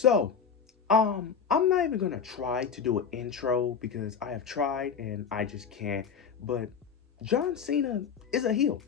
So, I'm not even gonna try to do an intro because I have tried and I just can't. But John Cena is a heel.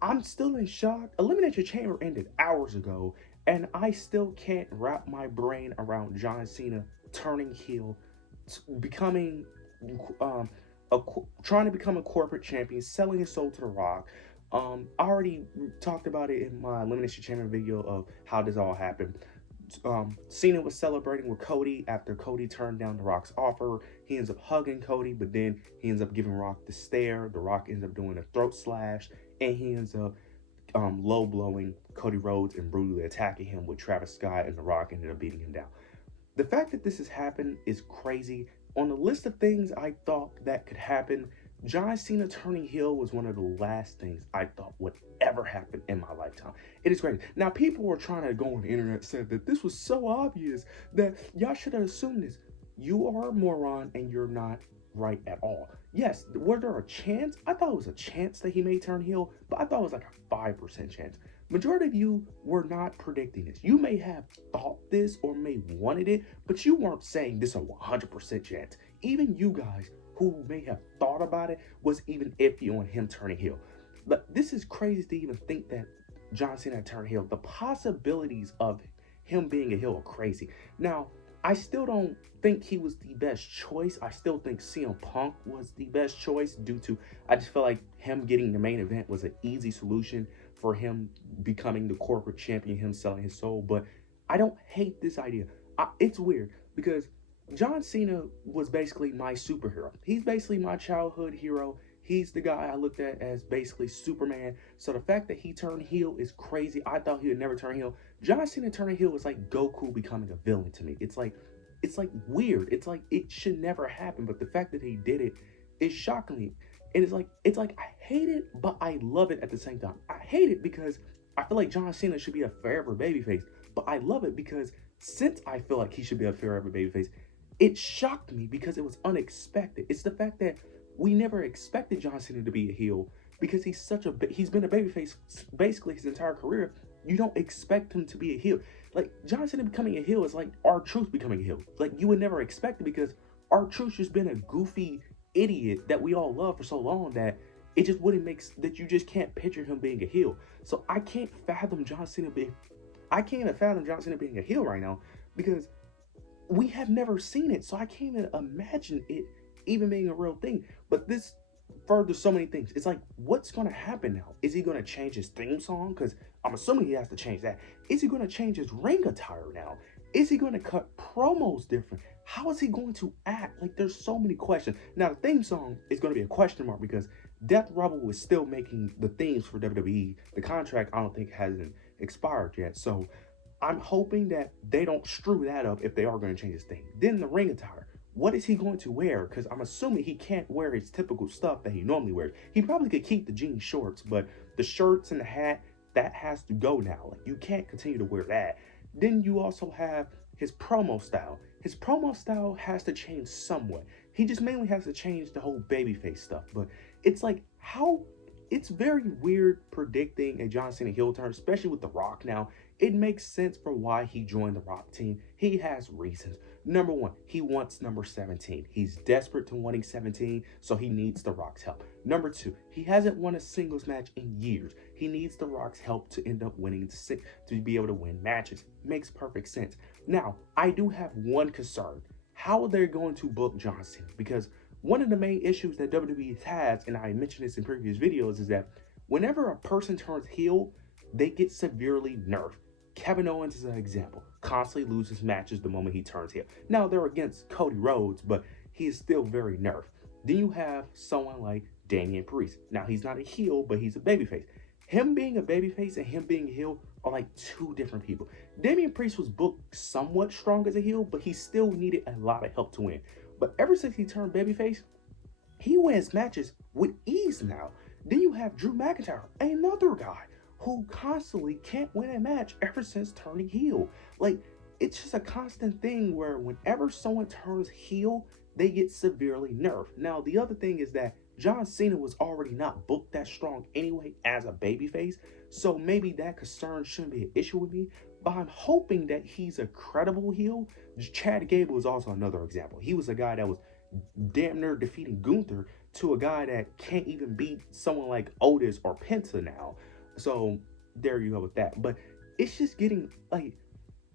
I'm still in shock. Elimination Chamber ended hours ago, and I still can't wrap my brain around John Cena turning heel, becoming, um, trying to become a corporate champion, selling his soul to The Rock. I already talked about it in my Elimination Chamber video of how this all happened. Cena was celebrating with Cody after Cody turned down The Rock's offer. He ends up hugging Cody, but then he ends up giving Rock the stare. The Rock ends up doing a throat slash, and he ends up low blowing Cody Rhodes and brutally attacking him with Travis Scott, and The Rock ended up beating him down. The fact that this has happened is crazy. On the list of things I thought that could happen, John Cena turning heel was one of the last things I thought would ever happen in my lifetime. It is crazy. Now, people were trying to go on the internet said that this was so obvious that y'all should have assumed this. You are a moron and you're not right at all. Yes, was there a chance? I thought it was a chance that he may turn heel, but I thought it was like a 5% chance. Majority of you were not predicting this. You may have thought this or may wanted it, but you weren't saying this a 100% chance. Even you guys who may have thought about it was even iffy on him turning heel. But this is crazy to even think that John Cena turned heel. The possibilities of him being a heel are crazy. Now, I still don't think he was the best choice. I still think CM Punk was the best choice due to, I just feel like him getting the main event was an easy solution for him becoming the corporate champion, him selling his soul. But I don't hate this idea. It's weird because John Cena was basically my superhero. He's basically my childhood hero. He's the guy I looked at as basically Superman. So the fact that he turned heel is crazy. I thought he would never turn heel. John Cena turning heel is like Goku becoming a villain to me. It's like weird. It's like it should never happen. But the fact that he did it is shocking. And it's like I hate it, but I love it at the same time. I hate it because I feel like John Cena should be a forever babyface. But I love it because since I feel like he should be a forever babyface, it shocked me because it was unexpected. It's the fact that we never expected John Cena to be a heel because he's been a babyface basically his entire career. You don't expect him to be a heel. Like John Cena becoming a heel is like R-Truth becoming a heel. Like you would never expect it because R-Truth's just been a goofy idiot that we all love for so long that it just wouldn't make that you just can't picture him being a heel. So I can't fathom John Cena being a heel right now because we have never seen it, so I can't even imagine it even being a real thing. But this furthers so many things. It's like, what's going to happen now? Is he going to change his theme song? Because I'm assuming he has to change that. Is he going to change his ring attire now? Is he going to cut promos different? How is he going to act? Like, there's so many questions. Now, the theme song is going to be a question mark because Death Rebel is still making the themes for WWE. The contract, I don't think, hasn't expired yet. So I'm hoping that they don't screw that up if they are going to change his thing. Then the ring attire. What is he going to wear? Because I'm assuming he can't wear his typical stuff that he normally wears. He probably could keep the jean shorts, but the shirts and the hat, that has to go now. Like, you can't continue to wear that. Then you also have his promo style. His promo style has to change somewhat. He just mainly has to change the whole babyface stuff. But it's like, it's very weird predicting a John Cena heel turn, especially with The Rock now. It makes sense for why he joined the Rock team. He has reasons. Number one, he wants number 17. He's desperate to wanting 17, so he needs The Rock's help. Number two, he hasn't won a singles match in years. He needs The Rock's help to end up winning, to be able to win matches. Makes perfect sense. Now, I do have one concern. How are they going to book John Cena? Because one of the main issues that WWE has, and I mentioned this in previous videos, is that whenever a person turns heel, they get severely nerfed. Kevin Owens is an example. Constantly loses matches the moment he turns heel. Now, they're against Cody Rhodes, but he is still very nerfed. Then you have someone like Damian Priest. Now, he's not a heel, but he's a babyface. Him being a babyface and him being a heel are like two different people. Damian Priest was booked somewhat strong as a heel, but he still needed a lot of help to win. But ever since he turned babyface, he wins matches with ease now. Then you have Drew McIntyre, another guy who constantly can't win a match ever since turning heel. Like, it's just a constant thing where whenever someone turns heel, they get severely nerfed. Now, the other thing is that John Cena was already not booked that strong anyway as a babyface, so maybe that concern shouldn't be an issue with me. but I'm hoping that he's a credible heel. Chad Gable is also another example. He was a guy that was damn near defeating Gunther to a guy that can't even beat someone like Otis or Penta now. So there you go with that. But it's just getting like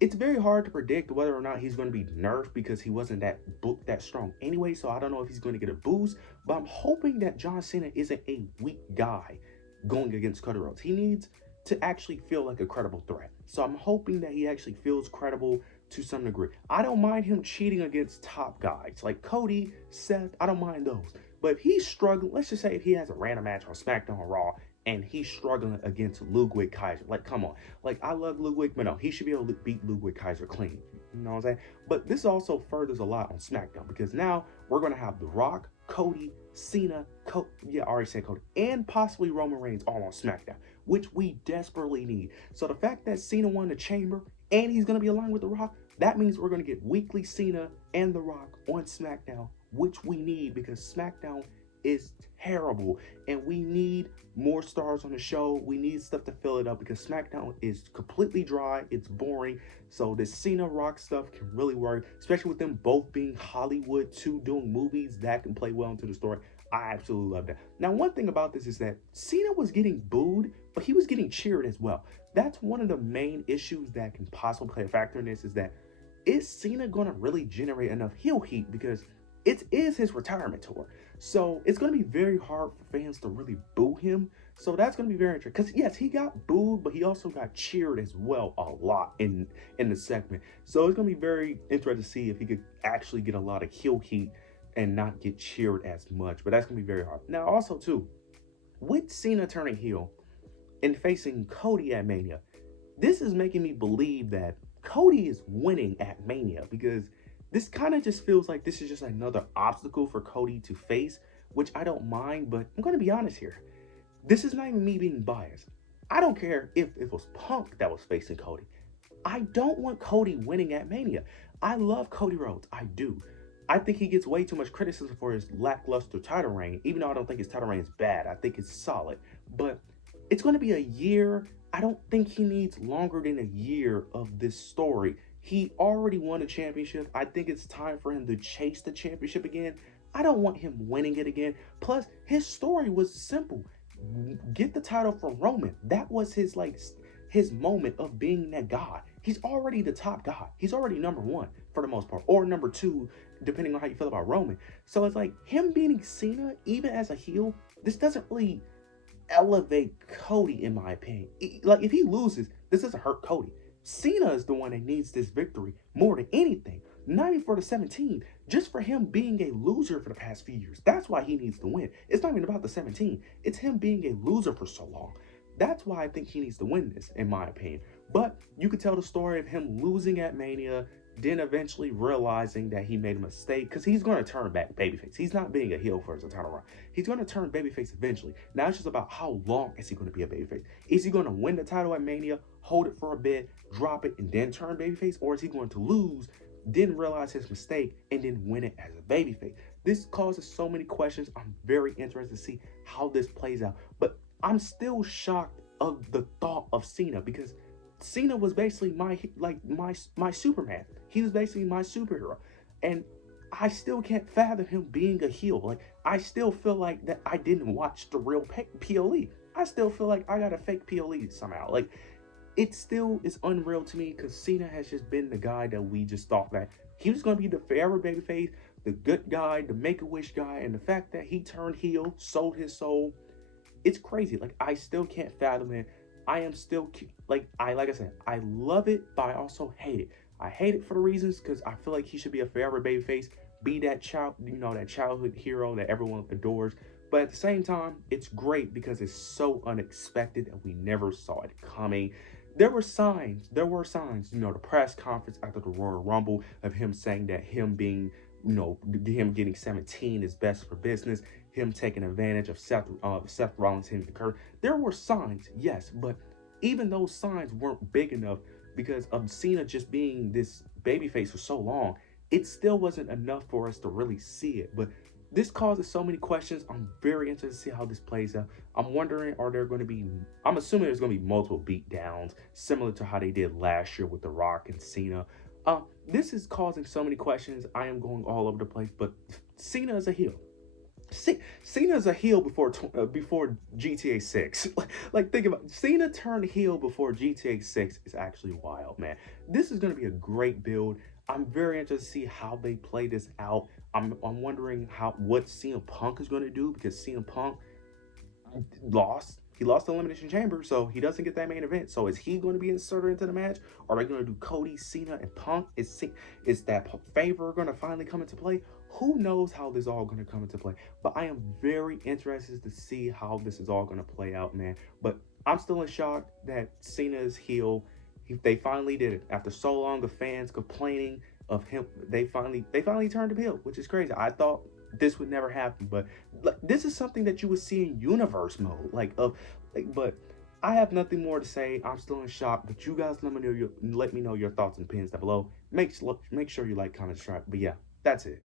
it's very hard to predict whether or not he's going to be nerfed because he wasn't that strong anyway. So I don't know if he's going to get a boost, but I'm hoping that John Cena isn't a weak guy going against Cody Rhodes. He needs to actually feel like a credible threat. So I'm hoping that he actually feels credible to some degree. I don't mind him cheating against top guys like Cody, Seth. I don't mind those. But if he's struggling, let's just say if he has a random match on SmackDown or Raw and he's struggling against Ludwig Kaiser, like come on, like I love Ludwig, but no, he should be able to beat Ludwig Kaiser clean. You know what I'm saying? But this also furthers a lot on SmackDown because now we're gonna have The Rock, Cody, Cena, I already said Cody, and possibly Roman Reigns all on SmackDown, which we desperately need. So the fact that Cena won the Chamber and he's gonna be aligned with The Rock, that means we're gonna get weekly Cena and The Rock on SmackDown, which we need because SmackDown is terrible and we need more stars on the show. We need stuff to fill it up because SmackDown is completely dry. It's boring. So this Cena Rock stuff can really work, especially with them both being Hollywood too, doing movies that can play well into the story. I absolutely love that. Now, one thing about this is that Cena was getting booed, but he was getting cheered as well. That's one of the main issues that can possibly play a factor in this is that is Cena going to really generate enough heel heat because it is his retirement tour. So it's going to be very hard for fans to really boo him. So that's going to be very interesting. Because yes, he got booed, but he also got cheered as well a lot in the segment. So it's going to be very interesting to see if he could actually get a lot of heel heat and not get cheered as much. But that's going to be very hard. Now also too, with Cena turning heel and facing Cody at Mania, this is making me believe that Cody is winning at Mania because this kind of just feels like this is just another obstacle for Cody to face, which I don't mind, but I'm going to be honest here. This is not even me being biased. I don't care if it was Punk that was facing Cody. I don't want Cody winning at Mania. I love Cody Rhodes. I do. I think he gets way too much criticism for his lackluster title reign, even though I don't think his title reign is bad. I think it's solid. But it's going to be a year. I don't think he needs longer than a year of this story. He already won a championship. I think it's time for him to chase the championship again. I don't want him winning it again. Plus, his story was simple. Get the title from Roman. That was his moment of being that god. He's already the top god. He's already number one for the most part, or number two, depending on how you feel about Roman. So it's like him beating Cena, even as a heel, this doesn't really elevate Cody, in my opinion. Like if he loses, this doesn't hurt Cody. Cena is the one that needs this victory more than anything. Not even for the 17, just for him being a loser for the past few years. That's why he needs to win. It's not even about the 17. It's him being a loser for so long. That's why I think he needs to win this, in my opinion. But you could tell the story of him losing at Mania, then eventually realizing that he made a mistake, because he's going to turn back babyface. He's not being a heel for his entire run. He's going to turn babyface eventually. Now it's just about how long is he going to be a babyface. Is he going to win the title at Mania, hold it for a bit, drop it, and then turn babyface? Or is he going to lose, then realize his mistake, and then win it as a babyface? This causes so many questions. I'm very interested to see how this plays out. But I'm still shocked of the thought of Cena, because Cena was basically my Superman. He was basically my superhero. And I still can't fathom him being a heel. Like, I still feel like that I didn't watch the real PLE. I still feel like I got a fake PLE somehow. Like, it still is unreal to me, because Cena has just been the guy that we just thought that he was going to be the forever babyface, the good guy, the Make-A-Wish guy, and the fact that he turned heel, sold his soul, it's crazy. Like, I still can't fathom it. I am still, like I said, I love it, but I also hate it. I hate it for the reasons, because I feel like he should be a forever babyface, be that child, that childhood hero that everyone adores. But at the same time, it's great because it's so unexpected and we never saw it coming. There were signs, the press conference after the Royal Rumble of him saying that him being, him getting 17 is best for business, him taking advantage of Seth Rollins hitting the curve. There were signs, yes, but even those signs weren't big enough because of Cena just being this babyface for so long. It still wasn't enough for us to really see it. But this causes so many questions. I'm very interested to see how this plays out. I'm wondering, are there going to be? I'm assuming there's going to be multiple beatdowns, similar to how they did last year with The Rock and Cena. This is causing so many questions. I am going all over the place, but Cena is a heel. Cena's a heel before GTA 6. Like think about it. Cena turned heel before GTA 6 is actually wild, man. This is going to be a great build. I'm very interested to see how they play this out. I'm wondering what CM Punk is going to do because CM Punk lost. He lost the Elimination Chamber, so he doesn't get that main event. So is he going to be inserted into the match? Are they going to do Cody, Cena, and Punk? Is that favor going to finally come into play? Who knows how this is all going to come into play? But I am very interested to see how this is all going to play out, man. But I'm still in shock that Cena is heel. They finally did it after so long of fans complaining of him. They finally turned him heel, which is crazy. I thought this would never happen, but like, this is something that you would see in universe mode, but I have nothing more to say. I'm still in shock, but you guys let me know your thoughts and opinions down below. Make sure you like, comment, subscribe. But yeah, that's it.